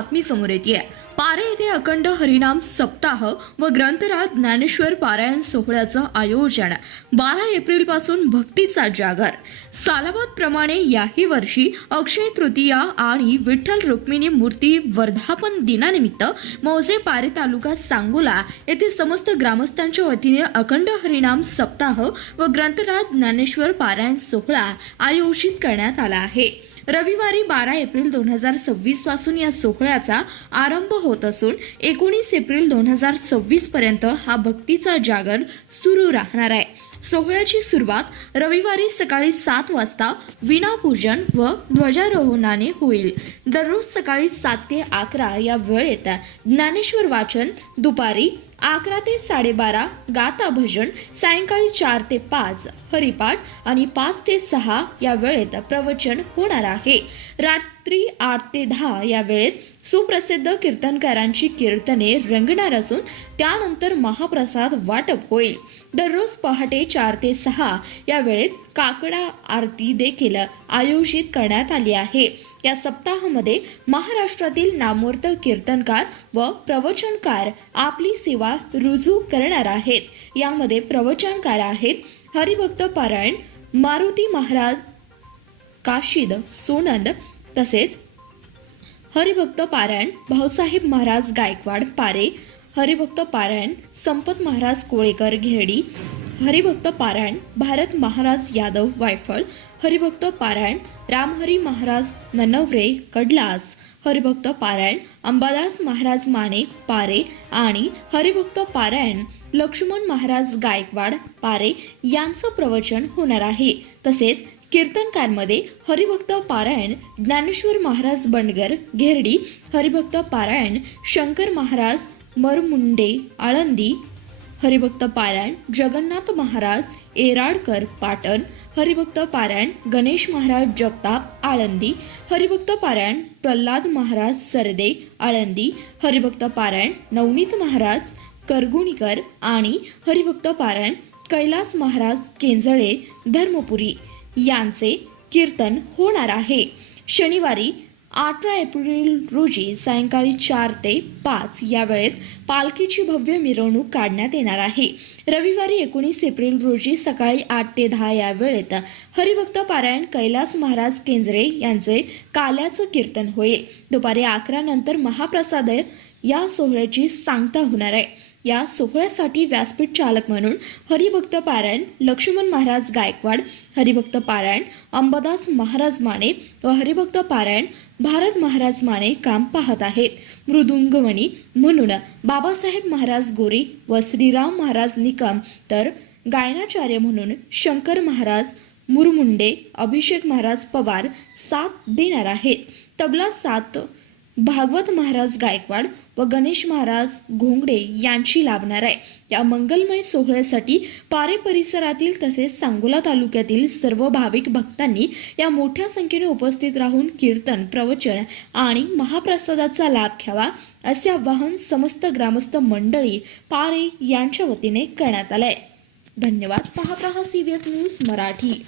बातमी समोर येते। पारे येथे अखंड हरिनाम सप्ताह व ग्रंथराज ज्ञानेश्वर पारायण सोहळ्याचं आयोजन 12 एप्रिल पासून भक्तीचा जागर। सालाबाद प्रमाणे याही वर्षी अक्षय तृतीया आणि विठ्ठल रुक्मिणी मूर्ती वर्धापन दिनानिमित्त मौजे पारे तालुका सांगोला येथे समस्त ग्रामस्थांच्या वतीने अखंड हरिनाम सप्ताह व ग्रंथराज ज्ञानेश्वर पारायण सोहळा आयोजित करण्यात आला आहे। रविवारी 12 एप्रिल 2026 पासून या सोहळ्याचा आरंभ होत असून 19 एप्रिल 2026 पर्यंत हा भक्तीचा जागर सुरू राहणार आहे। सोहळ्याची सुरुवात रविवारी सकाळी 7 वाजता विणापूजन व ध्वजारोहणाने होईल। दररोज सकाळी 7 ते 11 या वेळेत ज्ञानेश्वर वाचन, दुपारी 11 ते 12:30 गाथा भजन, सायंकाळी 4 ते 5 हरिपाठ आणि 5 ते 6 या वेळेत प्रवचन होणार आहे। रात्री 8 ते 10 या वेळेत सुप्रसिद्ध कीर्तनकारांची कीर्तने रंगणार असून त्यानंतर महाप्रसाद वाटप होईल। दररोज पहाटे 4 ते 6 या वेळेत काकडा आरती देखील आयोजित करण्यात आली आहे। या सप्ताहामध्ये महाराष्ट्रातील नामवंत कीर्तनकार व प्रवचनकार आपली सेवा रुजू करणार आहेत। यामध्ये प्रवचनकार आहेत हरिभक्त पारायण मारुती महाराज काशीद सोनंद, तसेच हरिभक्त पारायण भाऊसाहेब महाराज गायकवाड पारे, हरिभक्त पारायण संपत महाराज कोळेकर घेरडी, हरिभक्त पारायण भारत महाराज यादव वायफळ, हरिभक्त पारायण रामहरी महाराज ननवरे कडलास, हरिभक्त पारायण अंबादास महाराज माने पारे आणि हरिभक्त पारायण लक्ष्मण महाराज गायकवाड पारे यांचं प्रवचन होणार आहे। तसेच कीर्तनकारमध्ये हरिभक्त पारायण ज्ञानेश्वर महाराज बंडगर घेरडी, हरिभक्त पारायण शंकर महाराज मरमुंडे आळंदी, हरिभक्त पारायण जगन्नाथ महाराज एराडकर पाटण, हरिभक्त पारायण गणेश महाराज जगताप आळंदी, हरिभक्त पारायण प्रल्हाद महाराज सरदे आळंदी, हरिभक्त पारायण नवनीत महाराज करगुणीकर आणि हरिभक्त पारायण कैलास महाराज केंजळे धर्मपुरी यांचे कीर्तन होणार आहे। शनिवारी 18 एप्रिल रोजी सायंकाळी 4 ते 5 या वेळेत पालखीची भव्य मिरवणूक काढण्यात येणार आहे। रविवारी 19 एप्रिल रोजी सकाळी 8 ते 10 या वेळेत हरिभक्त पारायण कैलास महाराज केंजरे यांचे काल्याचं कीर्तन होईल। दुपारी 11 नंतर महाप्रसाद या सोहळ्याची सांगता होणार आहे। या सोहळ्यासाठी व्यासपीठ चालक म्हणून हरिभक्त पारायण लक्ष्मण महाराज गायकवाड, हरिभक्त पारायण अंबादास महाराज माने व हरिभक्त पारायण भारत महाराज माने काम पाहत आहेत। मृदुंगवणी म्हणून बाबासाहेब महाराज गोरे व श्रीराम महाराज निकम, तर गायनाचार्य म्हणून शंकर महाराज मुरमुंडे, अभिषेक महाराज पवार साथ देणार आहेत। तबला साथ भागवत महाराज गायकवाड व गणेश महाराज घोंगडे यांची लाभणार आहे। या मंगलमय सोहळ्यासाठी पारे परिसरातील तसेच सांगोला तालुक्यातील सर्व भाविक भक्तांनी या मोठ्या संख्येने उपस्थित राहून कीर्तन, प्रवचन आणि महाप्रसादाचा लाभ घ्यावा असे आवाहन समस्त ग्रामस्थ मंडळी पारे यांच्या वतीने करण्यात आले। धन्यवाद। पाहत रहा CBS न्यूज मराठी।